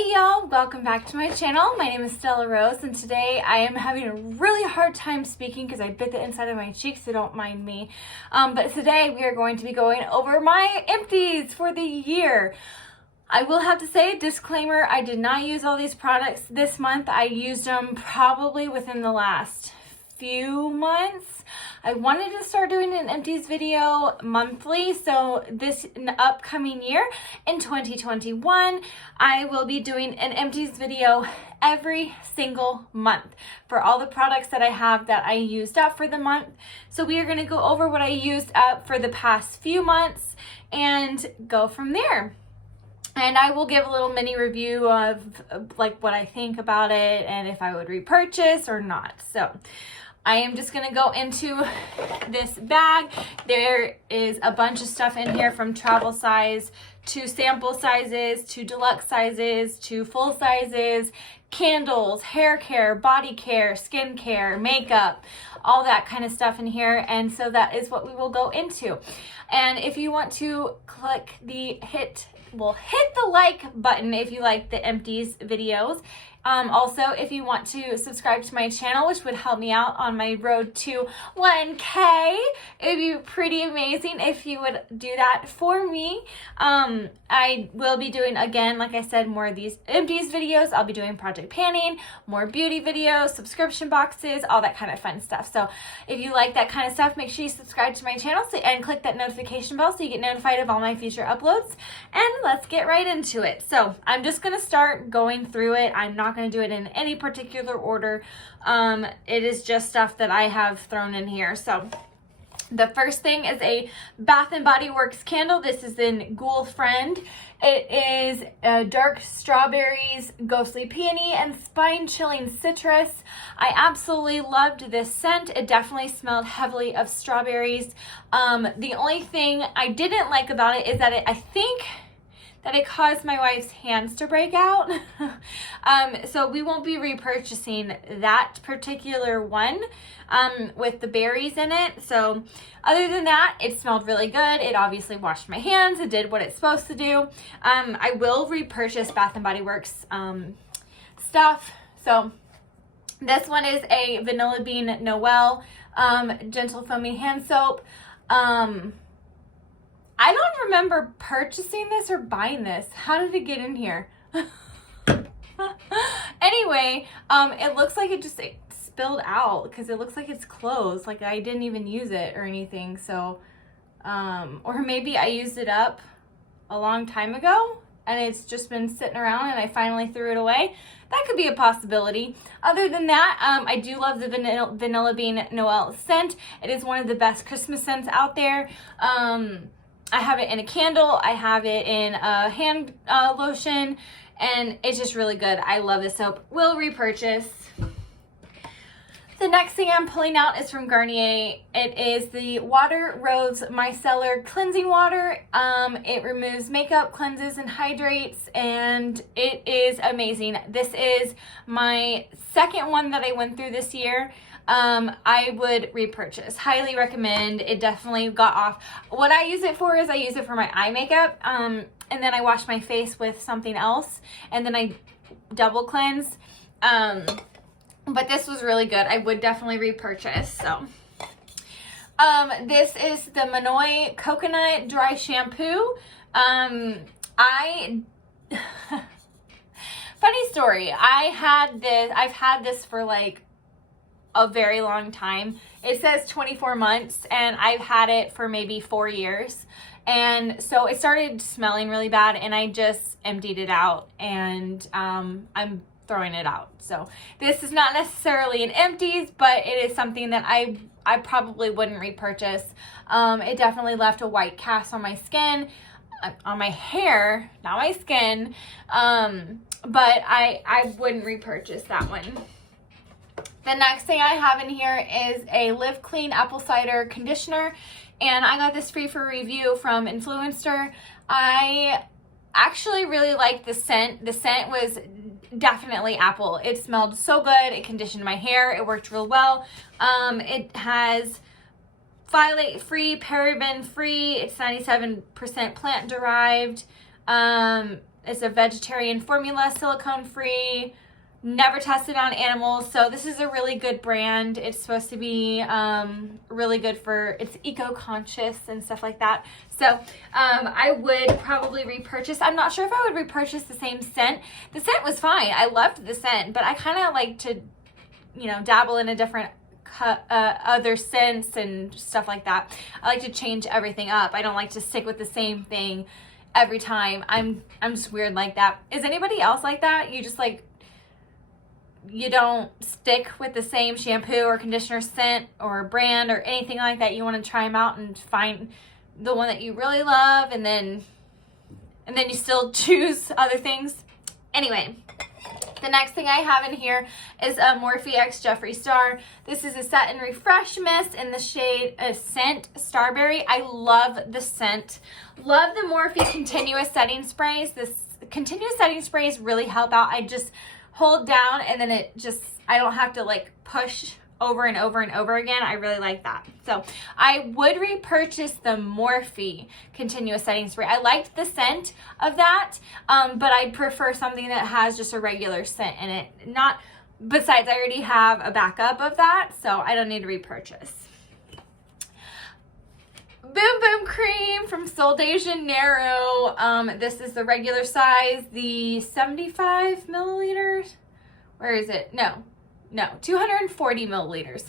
Hey y'all, welcome back to my channel. My name is Stella Rose and today I am having a really hard time speaking because I bit the inside of my cheek, so don't mind me. But today we are going to be going over my empties for the year. I will have to say, disclaimer, I did not use all these products this month. I used them probably within the last few months. I wanted to start doing an empties video monthly, so this upcoming year in 2021 I will be doing an empties video every single month for all the products that I have that I used up for the month. So we are going to go over what I used up for the past few months and go from there. And I will give a little mini review of like what I think about it and if I would repurchase or not. So I am just going to go into this bag. There is a bunch of stuff in here, from travel size to sample sizes to deluxe sizes to full sizes, candles, hair care, body care, skin care, makeup, all that kind of stuff in here. And so that is what we will go into. And if you want to click the hit the like button if you like the empties videos. Also, if you want to subscribe to my channel, which would help me out on my road to 1K, it would be pretty amazing if you would do that for me. I will be doing, again, like I said, more of these empties videos. I'll be doing project panning, more beauty videos, subscription boxes, all that kind of fun stuff. So if you like that kind of stuff, make sure you subscribe to my channel and click that notification bell so you get notified of all my future uploads. And let's get right into it. So I'm just going to start going through it. I'm not going to do it in any particular order. It is just stuff that I have thrown in here. So the first thing is a Bath & Body Works candle. This is in Ghoul Friend. It is dark strawberries, ghostly peony, and spine-chilling citrus. I absolutely loved this scent. It definitely smelled heavily of strawberries. The only thing I didn't like about it is that I think that it caused my wife's hands to break out. So we won't be repurchasing that particular one with the berries in it. So other than that, it smelled really good. It obviously washed my hands. It did what it's supposed to do. I will repurchase Bath & Body Works stuff. So this one is a Vanilla Bean Noel Gentle Foaming Hand Soap. I don't remember purchasing this or buying this. How did it get in here? Anyway, it looks like it just spilled out because it looks like it's closed. Like I didn't even use it or anything. So, or maybe I used it up a long time ago and it's just been sitting around and I finally threw it away. That could be a possibility. Other than that, I do love the Vanilla Bean Noel scent. It is one of the best Christmas scents out there. I have it in a candle, I have it in a hand lotion, and it's just really good. I love this soap. Will repurchase. The next thing I'm pulling out is from Garnier. It is the Water Rose Micellar Cleansing Water. It removes makeup, cleanses, and hydrates, and it is amazing. This is my second one that I went through this year. I would repurchase. Highly recommend. It definitely got off. What I use it for is I use it for my eye makeup, and then I wash my face with something else, and then I double cleanse. But this was really good. I would definitely repurchase. So, this is the Manoi Coconut Dry Shampoo. Funny story. I've had this for like a very long time. It says 24 months and I've had it for maybe 4 years. And so it started smelling really bad and I just emptied it out and I'm throwing it out. So this is not necessarily an empties, but it is something that I probably wouldn't repurchase. It definitely left a white cast on my skin, on my hair, not my skin. But I wouldn't repurchase that one. The next thing I have in here is a Live Clean Apple Cider Conditioner, and I got this free for review from Influencer. I actually really liked the scent. The scent was definitely apple. It smelled so good. It conditioned my hair. It worked real well. It has phthalate free, paraben free. It's 97% plant derived. It's a vegetarian formula, silicone free, never tested on animals. So this is a really good brand. It's supposed to be really good for, it's eco-conscious and stuff like that. So I would probably repurchase. I'm not sure if I would repurchase the same scent. The scent was fine. I loved the scent, but I kind of like to, you know, dabble in a different other scents and stuff like that. I like to change everything up. I don't like to stick with the same thing every time. I'm just weird like that. Is anybody else like that? You just like, you don't stick with the same shampoo or conditioner scent or brand or anything like that. You want to try them out and find the one that you really love, and then you still choose other things. Anyway, the next thing I have in here is a Morphe X Jeffree Star. This is a Set and Refresh Mist in the shade Scent Starberry. I love the scent. Love the Morphe Continuous Setting Sprays. This Continuous Setting Sprays really help out. I just hold down and then it just, I don't have to like push over and over and over again. I really like that. So I would repurchase the Morphe Continuous Setting Spray. I liked the scent of that, but I'd prefer something that has just a regular scent in it. Not, besides I already have a backup of that, so I don't need to repurchase. Boom Boom Cream from Sol de Janeiro. This is the regular size, the 75 milliliters. Where is it? No, 240 milliliters.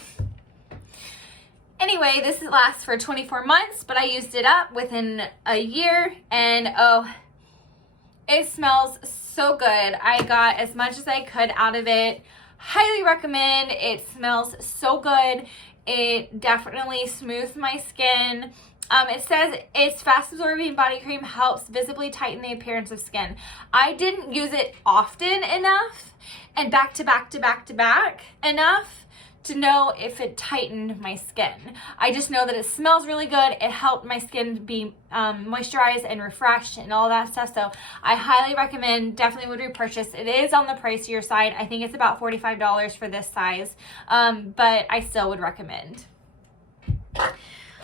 Anyway, this lasts for 24 months, but I used it up within a year, and oh, it smells so good. I got as much as I could out of it. Highly recommend. It smells so good. It definitely smooths my skin. It says its fast absorbing body cream helps visibly tighten the appearance of skin. I didn't use it often enough and back to back enough to know if it tightened my skin. I just know that it smells really good. It helped my skin be moisturized and refreshed and all that stuff. So I highly recommend, definitely would repurchase. It is on the pricier side. I think it's about $45 for this size, but I still would recommend.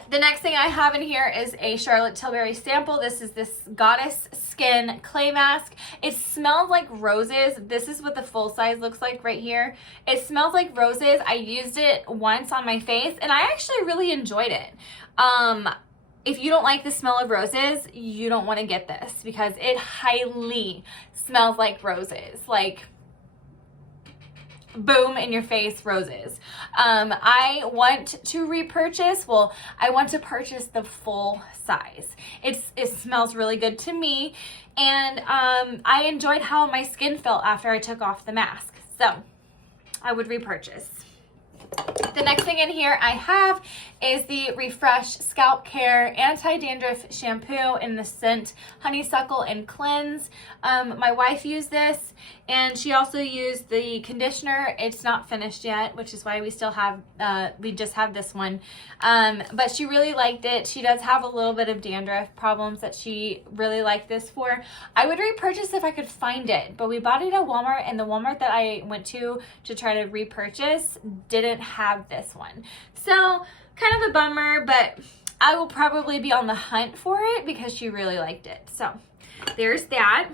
The next thing I have in here is a Charlotte Tilbury sample. This is this Goddess Skin Clay Mask. It smells like roses. This is what the full size looks like right here. It smells like roses. I used it once on my face and I actually really enjoyed it. If you don't like the smell of roses, you don't want to get this because it highly smells like roses. Like, boom in your face roses. I want to repurchase. Well, I want to purchase the full size. It smells really good to me, and I enjoyed how my skin felt after I took off the mask. So I would repurchase. The next thing in here I have is the Refresh Scalp Care Anti-Dandruff Shampoo in the scent Honeysuckle and Cleanse. My wife used this, and she also used the conditioner. It's not finished yet, which is why we still have, we just have this one. But she really liked it. She does have a little bit of dandruff problems that she really liked this for. I would repurchase if I could find it, but we bought it at Walmart, and the Walmart that I went to try to repurchase didn't have this one. So kind of a bummer, but I will probably be on the hunt for it because she really liked it. So there's that.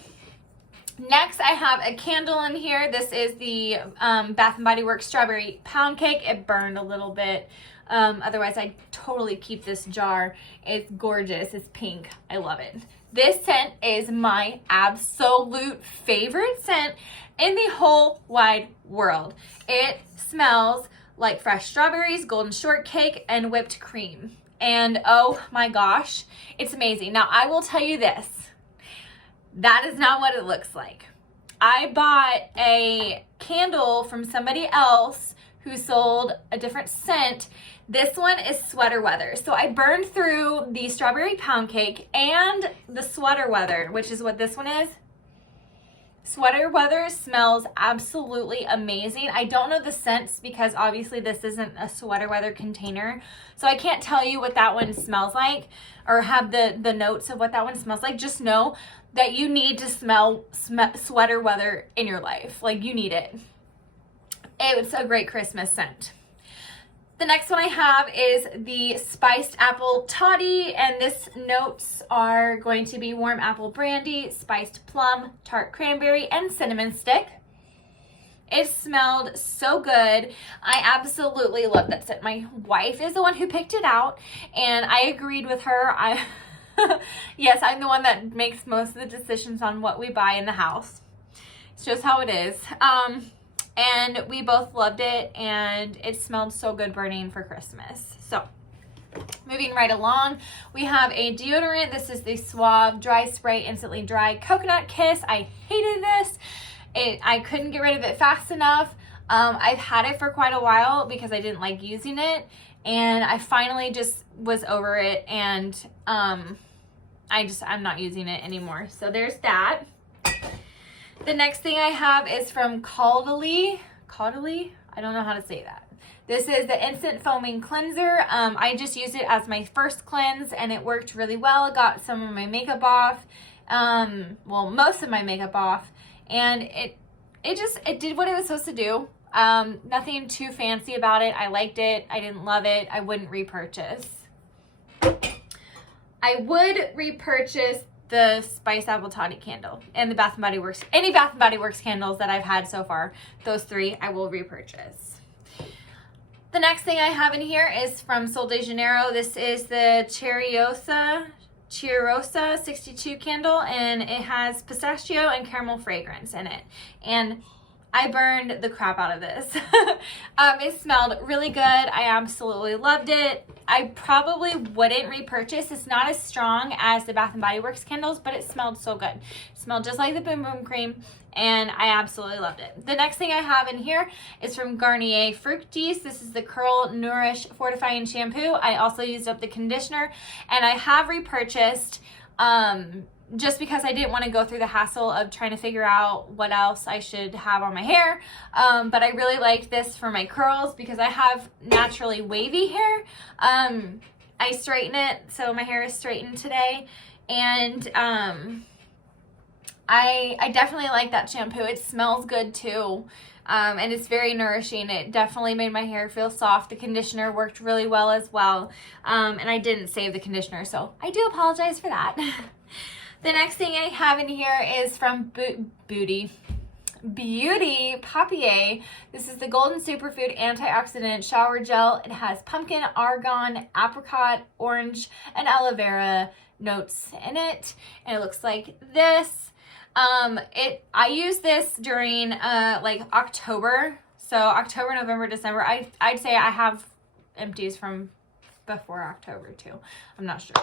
Next, I have a candle in here. This is the Bath & Body Works Strawberry Pound Cake. It burned a little bit. Otherwise, I'd totally keep this jar. It's gorgeous. It's pink. I love it. This scent is my absolute favorite scent in the whole wide world. It smells like fresh strawberries, golden shortcake, and whipped cream. And oh my gosh, it's amazing. Now, I will tell you this. That is not what it looks like. I bought a candle from somebody else who sold a different scent. This one is Sweater Weather. So I burned through the Strawberry Pound Cake and the Sweater Weather, which is what this one is. Sweater Weather smells absolutely amazing. I don't know the scents because obviously this isn't a Sweater Weather container. So I can't tell you what that one smells like or have the notes of what that one smells like. Just know that you need to smell Sweater Weather in your life. Like, you need it. It's a great Christmas scent. The next one I have is the spiced apple toddy, and this notes are going to be warm apple brandy, spiced plum, tart cranberry, and cinnamon stick. It smelled so good. I absolutely love that scent. My wife is the one who picked it out, and I agreed with her. Yes, I'm the one that makes most of the decisions on what we buy in the house. It's just how it is. And we both loved it, and it smelled so good burning for Christmas. So, moving right along, we have a deodorant. This is the Suave Dry Spray Instantly Dry Coconut Kiss. I hated this. I couldn't get rid of it fast enough. I've had it for quite a while because I didn't like using it, and I finally just was over it, and I'm not using it anymore. So there's that. The next thing I have is from Caudalie. I don't know how to say that. This is the Instant Foaming Cleanser. I just used it as my first cleanse, and it worked really well. It got some of my makeup off. Well, most of my makeup off. And it did what it was supposed to do. Nothing too fancy about it. I liked it. I didn't love it. I wouldn't repurchase. I would repurchase the Spiced Apple Toddy candle and the Bath & Body Works. Any Bath & Body Works candles that I've had so far, those three I will repurchase. The next thing I have in here is from Sol de Janeiro. This is the Cheirosa 62 candle, and it has pistachio and caramel fragrance in it. And I burned the crap out of this. It smelled really good. I absolutely loved it. I probably wouldn't repurchase. It's not as strong as the Bath & Body Works candles, but it smelled so good. It smelled just like the Boom Boom Cream, and I absolutely loved it. The next thing I have in here is from Garnier Fructis. This is the Curl Nourish Fortifying Shampoo. I also used up the conditioner, and I have repurchased just because I didn't want to go through the hassle of trying to figure out what else I should have on my hair. But I really liked this for my curls because I have naturally wavy hair. I straighten it, so my hair is straightened today. And I definitely like that shampoo. It smells good too. And it's very nourishing. It definitely made my hair feel soft. The conditioner worked really well as well. And I didn't save the conditioner, so I do apologize for that. The next thing I have in here is from Beauty Papier. This is the Golden Superfood Antioxidant Shower Gel. It has pumpkin, argan, apricot, orange, and aloe vera notes in it. And it looks like this. I use this during like October. So October, November, December. I'd say I have empties from before October too. I'm not sure.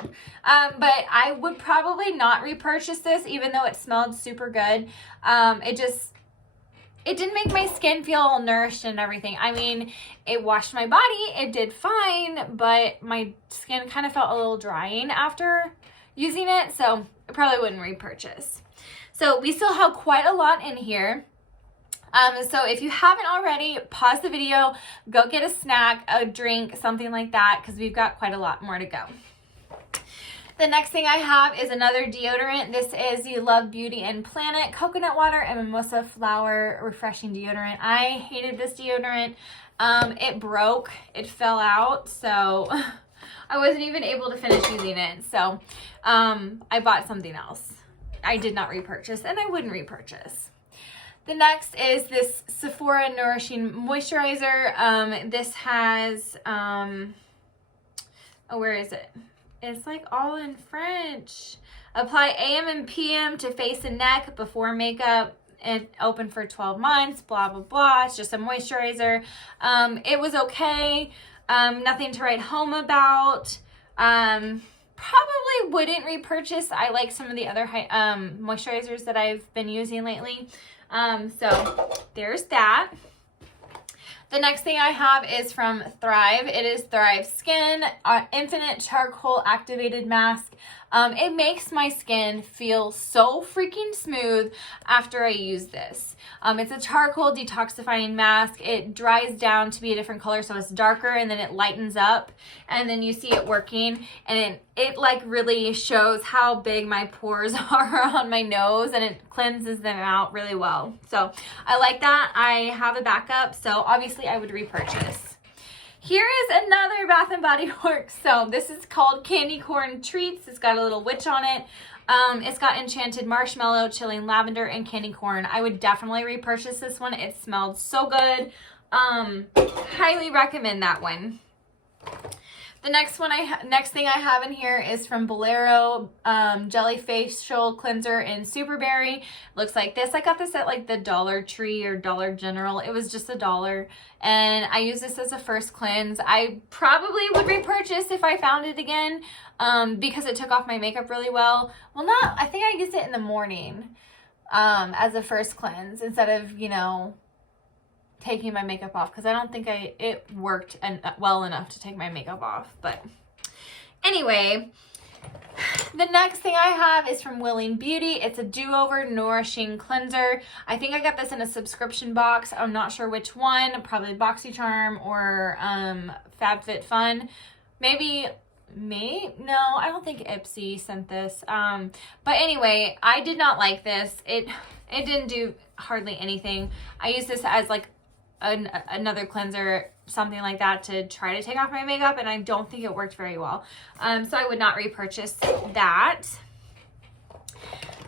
But I would probably not repurchase this even though it smelled super good. It didn't make my skin feel nourished and everything. I mean, it washed my body. It did fine, but my skin kind of felt a little drying after using it. So I probably wouldn't repurchase. So we still have quite a lot in here. So if you haven't already, pause the video, go get a snack, a drink, something like that, because we've got quite a lot more to go. The next thing I have is another deodorant. This is the Love Beauty and Planet Coconut Water and Mimosa Flower Refreshing Deodorant. I hated this deodorant. It broke. It fell out, so I wasn't even able to finish using it. So I bought something else. I did not repurchase, and I wouldn't repurchase. The next is this Sephora Nourishing Moisturizer. This has, where is it? It's like all in French. Apply AM and PM to face and neck before makeup. It open for 12 months, blah, blah, blah. It's just a moisturizer. It was okay. Nothing to write home about. Probably wouldn't repurchase. I like some of the other moisturizers that I've been using lately. So there's that. The next thing I have is from Thrive. It is Thrive Skin Infinite Charcoal Activated Mask. It makes my skin feel so freaking smooth after I use this. It's a charcoal detoxifying mask. It dries down to be a different color, so it's darker, and then it lightens up, and then you see it working, and it like really shows how big my pores are on my nose, and it cleanses them out really well. So I like that. I have a backup, so obviously I would repurchase. Here is another Bath & Body Works. So this is called Candy Corn Treats. It's got a little witch on it. It's got enchanted marshmallow, chilling lavender, and candy corn. I would definitely repurchase this one. It smelled so good. Highly recommend that one. The next thing I have in here is from Bolero, Jelly Facial Cleanser in Superberry. Looks like this. I got this at like the Dollar Tree or Dollar General. It was just $1. And I use this as a first cleanse. I probably would repurchase if I found it again, because it took off my makeup really well. Well, I think I used it in the morning, as a first cleanse instead of, taking my makeup off, because I don't think it worked well enough to take my makeup off. But anyway, the next thing I have is from Willing Beauty. It's a Do-Over Nourishing Cleanser. I think I got this in a subscription box. I'm not sure which one. Probably BoxyCharm or FabFitFun. Maybe, no, I don't think Ipsy sent this. But anyway, I did not like this. It didn't do hardly anything. I used this as like another cleanser, something like that, to try to take off my makeup, and I don't think it worked very well. So I would not repurchase that.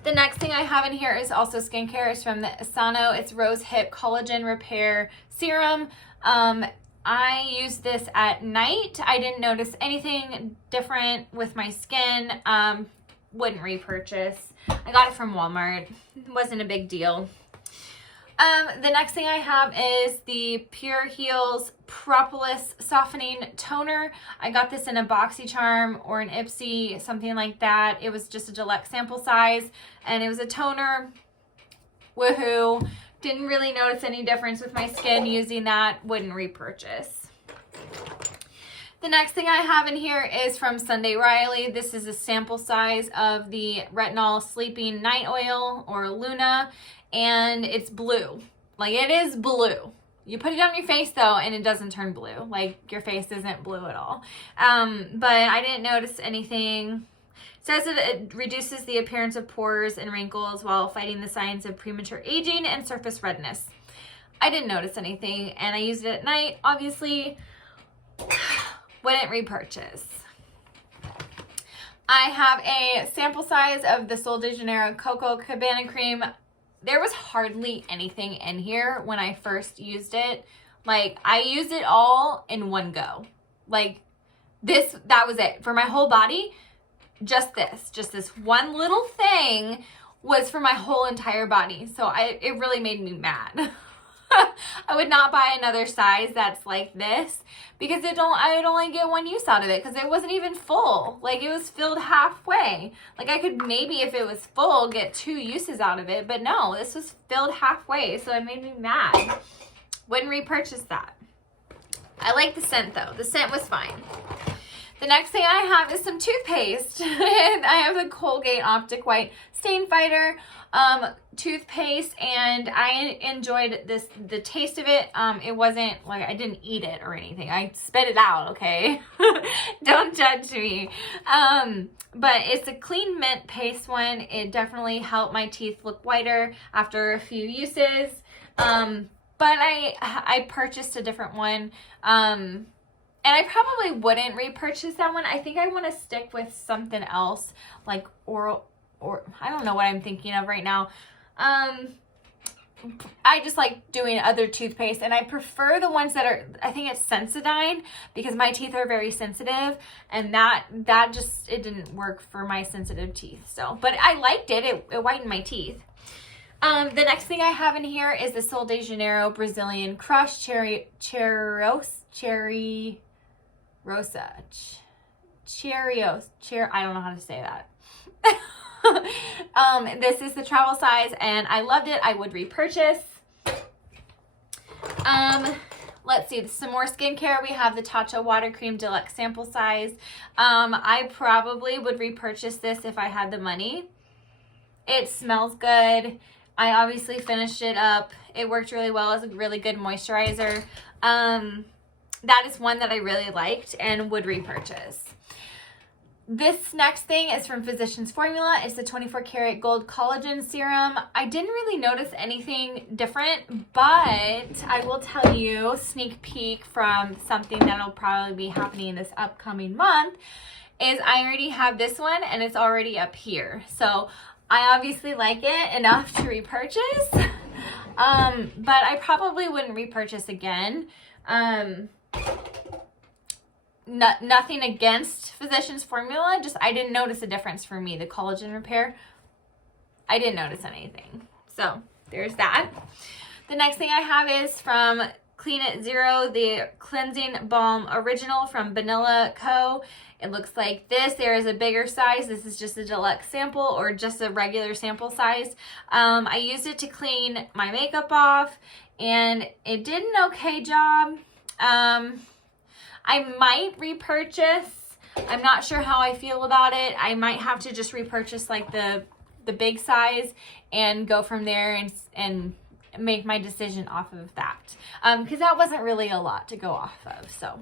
The next thing I have in here is also skincare. It's from the Asano. It's Rose Hip Collagen Repair Serum. I used this at night. I didn't notice anything different with my skin. Wouldn't repurchase. I got it from Walmart. It wasn't a big deal. The next thing I have is the Pure Heals Propolis Softening Toner. I got this in a BoxyCharm or an Ipsy, something like that. It was just a deluxe sample size, and it was a toner. Woohoo. Didn't really notice any difference with my skin using that. Wouldn't repurchase. The next thing I have in here is from Sunday Riley. This is a sample size of the Retinol Sleeping Night Oil, or Luna, and it's blue. Like, it is blue. You put it on your face though, and it doesn't turn blue. Like, your face isn't blue at all. But I didn't notice anything. It says that it reduces the appearance of pores and wrinkles while fighting the signs of premature aging and surface redness. I didn't notice anything, and I used it at night, obviously. Wouldn't repurchase. I have a sample size of the Sol de Janeiro Cocoa Cabana Cream. There was hardly anything in here when I first used it. Like, I used it all in one go. Like, that was it. For my whole body, just this one little thing was for my whole entire body. So it really made me mad. I would not buy another size that's like this, because I'd only get one use out of it, because it wasn't even full. Like, it was filled halfway. Like, I could maybe, if it was full, get 2 uses out of it, but no, this was filled halfway, so it made me mad. Wouldn't repurchase that. I like the scent though. The scent was fine. The next thing I have is some toothpaste. I have the Colgate Optic White Stain Fighter toothpaste, and I enjoyed the taste of it. It wasn't like, I didn't eat it or anything. I spit it out, okay? Don't judge me. But it's a clean mint paste one. It definitely helped my teeth look whiter after a few uses. But I purchased a different one. And I probably wouldn't repurchase that one. I think I want to stick with something else, like oral, or I don't know what I'm thinking of right now. I just like doing other toothpaste, and I prefer the ones that are, I think it's Sensodyne, because my teeth are very sensitive, and that just, it didn't work for my sensitive teeth. So, but I liked it. It whitened my teeth. The next thing I have in here is the Sol de Janeiro Brazilian Crush I don't know how to say that. This is the travel size, and I loved it. I would repurchase. Let's see, some more skincare. We have the Tatcha Water Cream Deluxe sample size. I probably would repurchase this if I had the money. It smells good. I obviously finished it up. It worked really well as a really good moisturizer. That is one that I really liked and would repurchase. This next thing is from Physicians Formula. It's the 24 karat gold collagen serum. I didn't really notice anything different, but I will tell you, sneak peek from something that'll probably be happening this upcoming month, is I already have this one and it's already up here. So I obviously like it enough to repurchase, but I probably wouldn't repurchase again. Nothing against Physicians Formula, just I didn't notice a difference for me. The collagen repair, I didn't notice anything. So there's that. The next thing I have is from Clean It Zero, the Cleansing Balm Original from Vanilla Co. It looks like this. There is a bigger size. This is just a deluxe sample or just a regular sample size. I used it to clean my makeup off and it did an okay job. I might repurchase. I'm not sure how I feel about it. I might have to just repurchase like the big size and go from there and make my decision off of that. Because that wasn't really a lot to go off of. So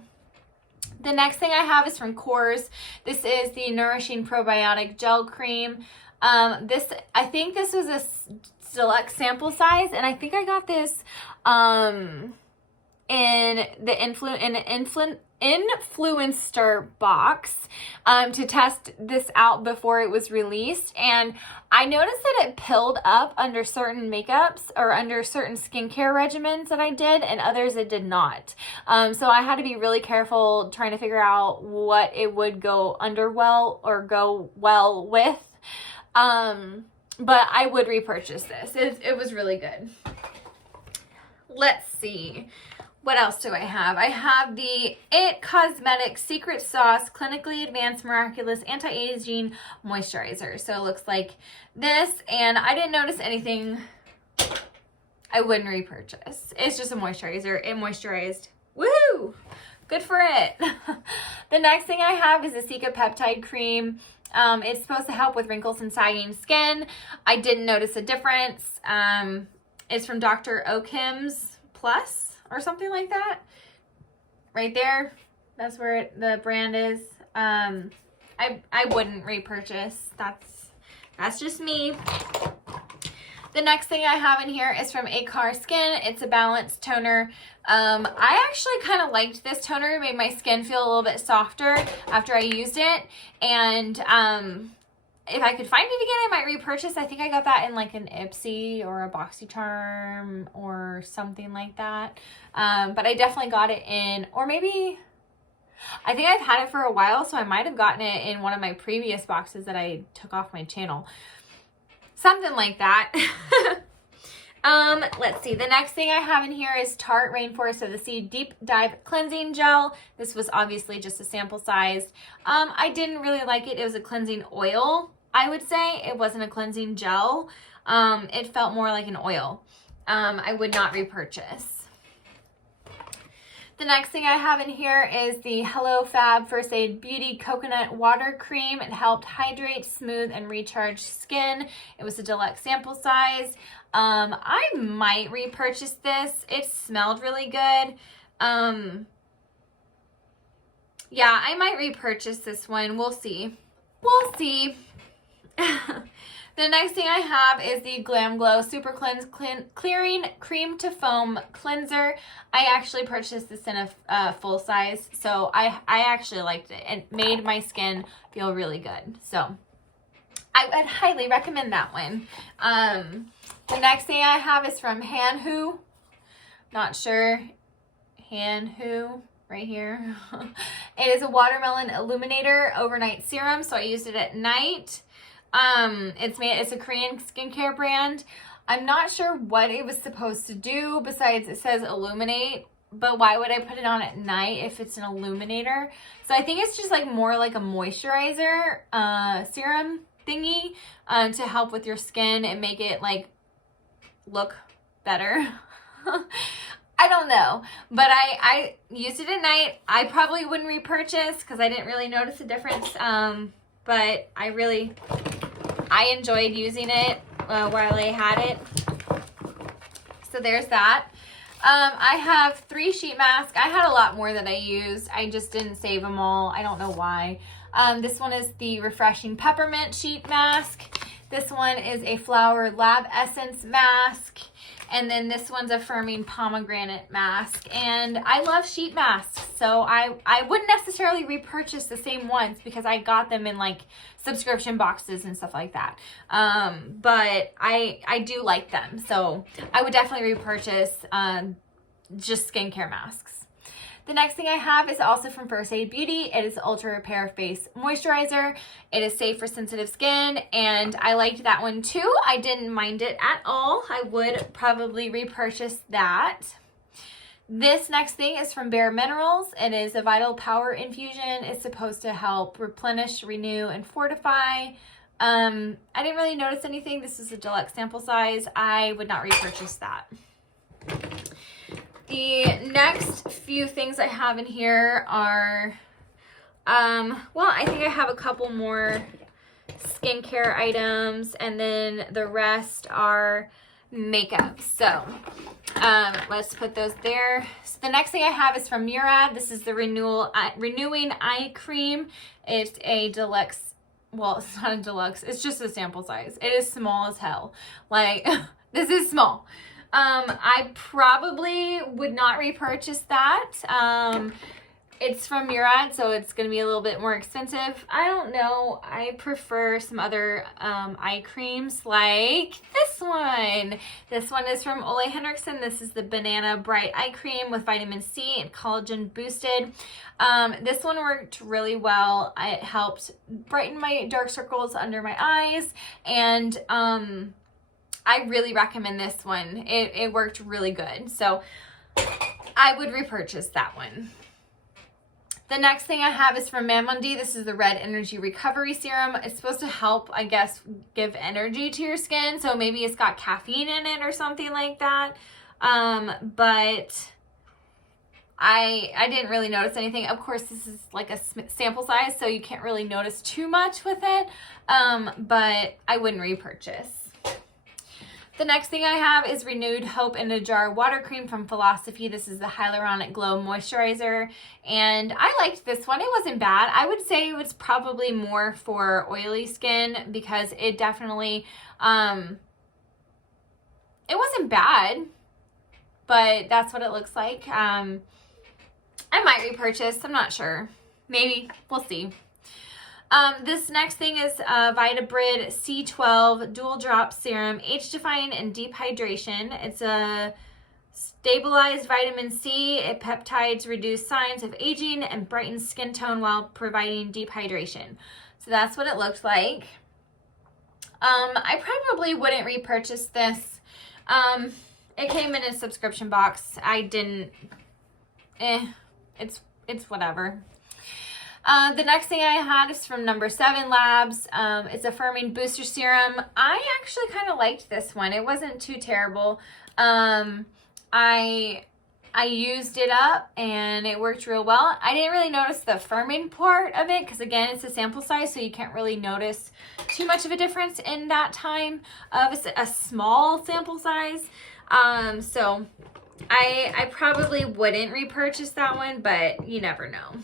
the next thing I have is from Coors. This is the Nourishing Probiotic Gel Cream. I think this was a select sample size, and I think I got this in the Influencer box to test this out before it was released, and I noticed that it pilled up under certain makeups or under certain skincare regimens that I did, and others it did not. So I had to be really careful trying to figure out what it would go under well or go well with. But I would repurchase this. It was really good. Let's see. What else do I have? I have the IT Cosmetics Secret Sauce Clinically Advanced Miraculous Anti-Aging Moisturizer. So it looks like this, and I didn't notice anything I wouldn't repurchase. It's just a moisturizer. It moisturized. Woo! Good for it. The next thing I have is the Cica Peptide Cream. It's supposed to help with wrinkles and sagging skin. I didn't notice a difference. It's from Dr. Okim's Plus or something like that. Right there. That's where the brand is. I wouldn't repurchase. That's just me. The next thing I have in here is from Acar Skin. It's a balanced toner. I actually kind of liked this toner. It made my skin feel a little bit softer after I used it. And if I could find it again, I might repurchase. I think I got that in like an Ipsy or a BoxyCharm or something like that. But I definitely got it in, or maybe, I think I've had it for a while, so I might have gotten it in one of my previous boxes that I took off my channel. Something like that. Let's see. The next thing I have in here is Tarte Rainforest of the Sea Deep Dive Cleansing Gel. This was obviously just a sample size. I didn't really like it. It was a cleansing oil, I would say. It wasn't a cleansing gel. It felt more like an oil. I would not repurchase. The next thing I have in here is the Hello Fab First Aid Beauty Coconut Water Cream. It helped hydrate, smooth, and recharge skin. It was a deluxe sample size. I might repurchase this. It smelled really good. Yeah, I might repurchase this one. We'll see. We'll see. The next thing I have is the Glam Glow Super Cleanse Clearing Cream to Foam Cleanser. I actually purchased this in a full size, so I actually liked it. It made my skin feel really good. So I would highly recommend that one. The next thing I have is from Hanhu. Not sure. Hanhu. Right here. It is a watermelon illuminator overnight serum, so I used it at night. It's a Korean skincare brand. I'm not sure what it was supposed to do besides it says illuminate, but why would I put it on at night if it's an illuminator? So I think it's just like more like a moisturizer serum thingy to help with your skin and make it like look better. I don't know, but I used it at night. I probably wouldn't repurchase because I didn't really notice a difference, but I enjoyed using it while I had it. So there's that. I have 3 sheet masks. I had a lot more that I used. I just didn't save them all. I don't know why. This one is the Refreshing Peppermint Sheet Mask. This one is a Flower Lab Essence Mask. And then this one's a Firming Pomegranate Mask. And I love sheet masks, so I wouldn't necessarily repurchase the same ones because I got them in like subscription boxes and stuff like that. But I do like them, so I would definitely repurchase just skincare masks. The next thing I have is also from First Aid Beauty. It is Ultra Repair Face Moisturizer. It is safe for sensitive skin, and I liked that one too. I didn't mind it at all. I would probably repurchase that. This next thing is from Bare Minerals. It is a Vital Power Infusion. It's supposed to help replenish, renew, and fortify. I didn't really notice anything. This is a deluxe sample size. I would not repurchase that. The next few things I have in here are, well, I think I have a couple more skincare items, and then the rest are makeup. So let's put those there. So the next thing I have is from Murad. This is the Renewing Eye Cream. It's a deluxe. Well, it's not a deluxe. It's just a sample size. It is small as hell. Like, this is small. I probably would not repurchase that. It's from Murad, so it's going to be a little bit more expensive. I don't know. I prefer some other eye creams like this one. This one is from Ole Henriksen. This is the Banana Bright Eye Cream with vitamin C and collagen boosted. This one worked really well. It helped brighten my dark circles under my eyes, and I really recommend this one. It worked really good. So I would repurchase that one. The next thing I have is from Mamondy. This is the Red Energy Recovery Serum. It's supposed to help, I guess, give energy to your skin. So maybe it's got caffeine in it or something like that. But I didn't really notice anything. Of course, this is like a sample size, so you can't really notice too much with it. But I wouldn't repurchase. The next thing I have is Renewed Hope in a Jar Water Cream from Philosophy. This is the Hyaluronic Glow Moisturizer, and I liked this one. It wasn't bad. I would say it was probably more for oily skin because it definitely, it wasn't bad, but that's what it looks like. I might repurchase. I'm not sure. Maybe. We'll see. This next thing is Vitabrid C12 Dual Drop Serum, Age Defying and Deep Hydration. It's a stabilized vitamin C. It peptides reduce signs of aging and brightens skin tone while providing deep hydration. So that's what it looked like. I probably wouldn't repurchase this. It came in a subscription box. I didn't. It's whatever. The next thing I had is from Number 7 Labs. It's a Firming Booster Serum. I actually kind of liked this one. It wasn't too terrible. I used it up and it worked real well. I didn't really notice the firming part of it because, again, it's a sample size, so you can't really notice too much of a difference in that time of a small sample size. So I probably wouldn't repurchase that one, but you never know.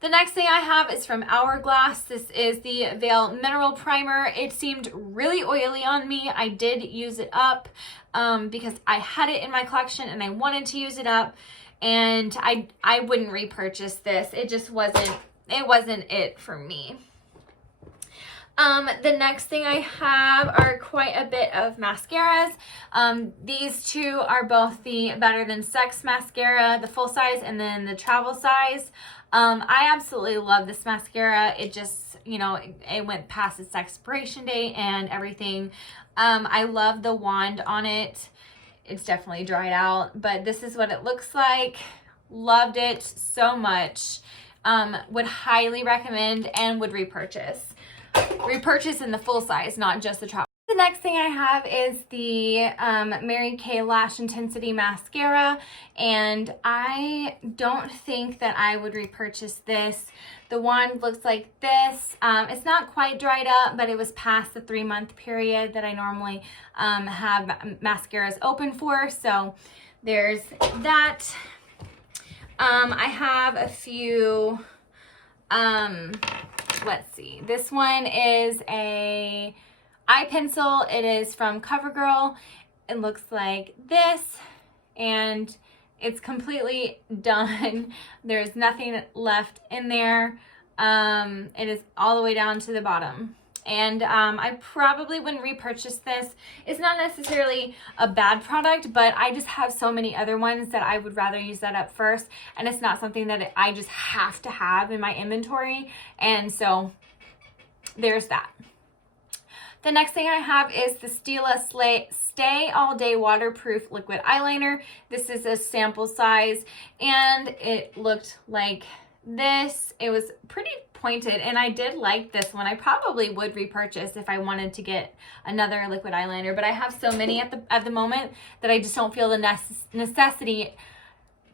The next thing I have is from Hourglass. This is the Veil Mineral Primer. It seemed really oily on me. I did use it up because I had it in my collection and I wanted to use it up, and I wouldn't repurchase this. It just wasn't it for me. The next thing I have are quite a bit of mascaras. These two are both the Better Than Sex mascara, the full size and then the travel size. I absolutely love this mascara. It just, it went past its expiration date and everything. I love the wand on it. It's definitely dried out, but this is what it looks like. Loved it so much. Would highly recommend and would repurchase. Repurchase in the full size, not just the travel. The next thing I have is the Mary Kay Lash Intensity Mascara, and I don't think that I would repurchase this. The wand looks like this. It's not quite dried up, but it was past the 3-month period that I normally have mascaras open for, so there's that. I have a few Let's see. This one is a eye pencil. It is from CoverGirl. It looks like this, and it's completely done. There's nothing left in there. It is all the way down to the bottom. And I probably wouldn't repurchase this. It's not necessarily a bad product, but I just have so many other ones that I would rather use that up first. And it's not something that I just have to have in my inventory. And so there's that. The next thing I have is the Stila Stay All Day Waterproof Liquid Eyeliner. This is a sample size, and it looked like this. It was pretty pointed, and I did like this one. I probably would repurchase if I wanted to get another liquid eyeliner, but I have so many at the moment that I just don't feel the necessity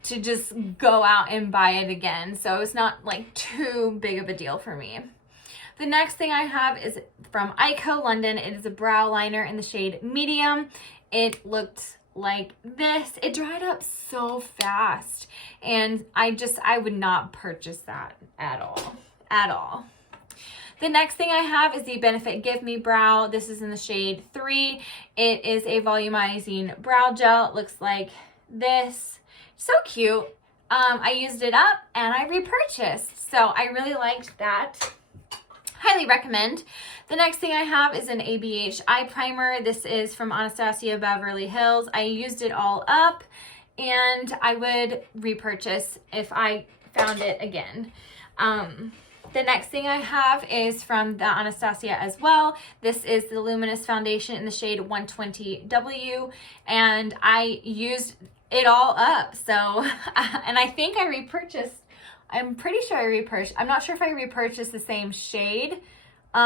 to just go out and buy it again. So it's not like too big of a deal for me. The next thing I have is from Ico London. It is a brow liner in the shade medium. It looked like this. It dried up so fast, and I would not purchase that at all. The next thing I have is the Benefit Give Me Brow. This is in the shade 3. It is a volumizing brow gel. It looks like this. So cute. I used it up and I repurchased, so I really liked that. Highly recommend. The next thing I have is an ABH eye primer. This is from Anastasia Beverly Hills. I used it all up, and I would repurchase if I found it again. The next thing I have is from the Anastasia as well. This is the Luminous Foundation in the shade 120W, and I used it all up. So, and I think I repurchased, I'm pretty sure I repurchased, I'm not sure if I repurchased the same shade, but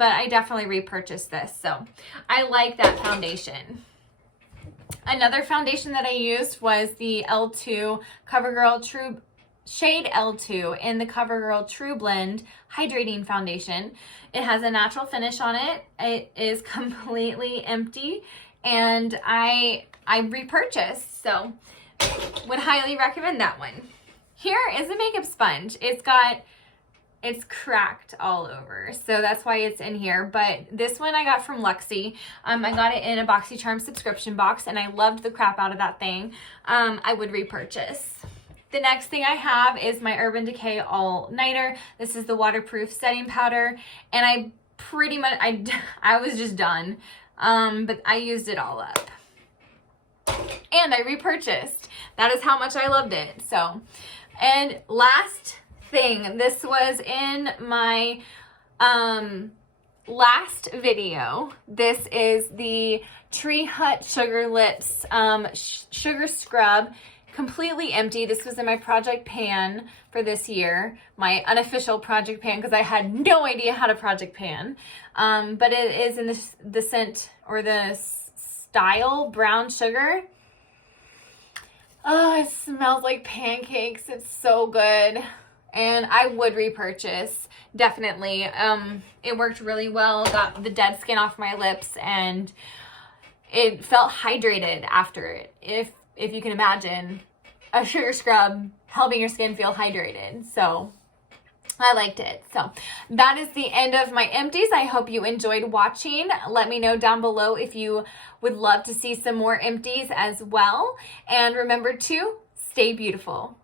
I definitely repurchased this. So I like that foundation. Another foundation that I used was the L2 CoverGirl True Shade L2 in the CoverGirl True Blend Hydrating Foundation. It has a natural finish on it. It is completely empty, and I repurchased, so would highly recommend that one. Here is a makeup sponge. It's cracked all over, so that's why it's in here. But this one I got from Luxie. I got it in a BoxyCharm subscription box, and I loved the crap out of that thing. I would repurchase. The next thing I have is my Urban Decay All Nighter. This is the waterproof setting powder, and I pretty much, I was just done, but I used it all up. And I repurchased. That is how much I loved it. So, and last thing, this was in my last video. This is the Tree Hut Sugar Lips Sugar Scrub. Completely empty. This was in my project pan for this year, my unofficial project pan, because I had no idea how to project pan. But it is in the scent, or the style, brown sugar. Oh, it smells like pancakes. It's so good. And I would repurchase, definitely. It worked really well, got the dead skin off my lips, and it felt hydrated after it. If you can imagine a sugar scrub helping your skin feel hydrated. So I liked it. So that is the end of my empties. I hope you enjoyed watching. Let me know down below if you would love to see some more empties as well. And remember to stay beautiful.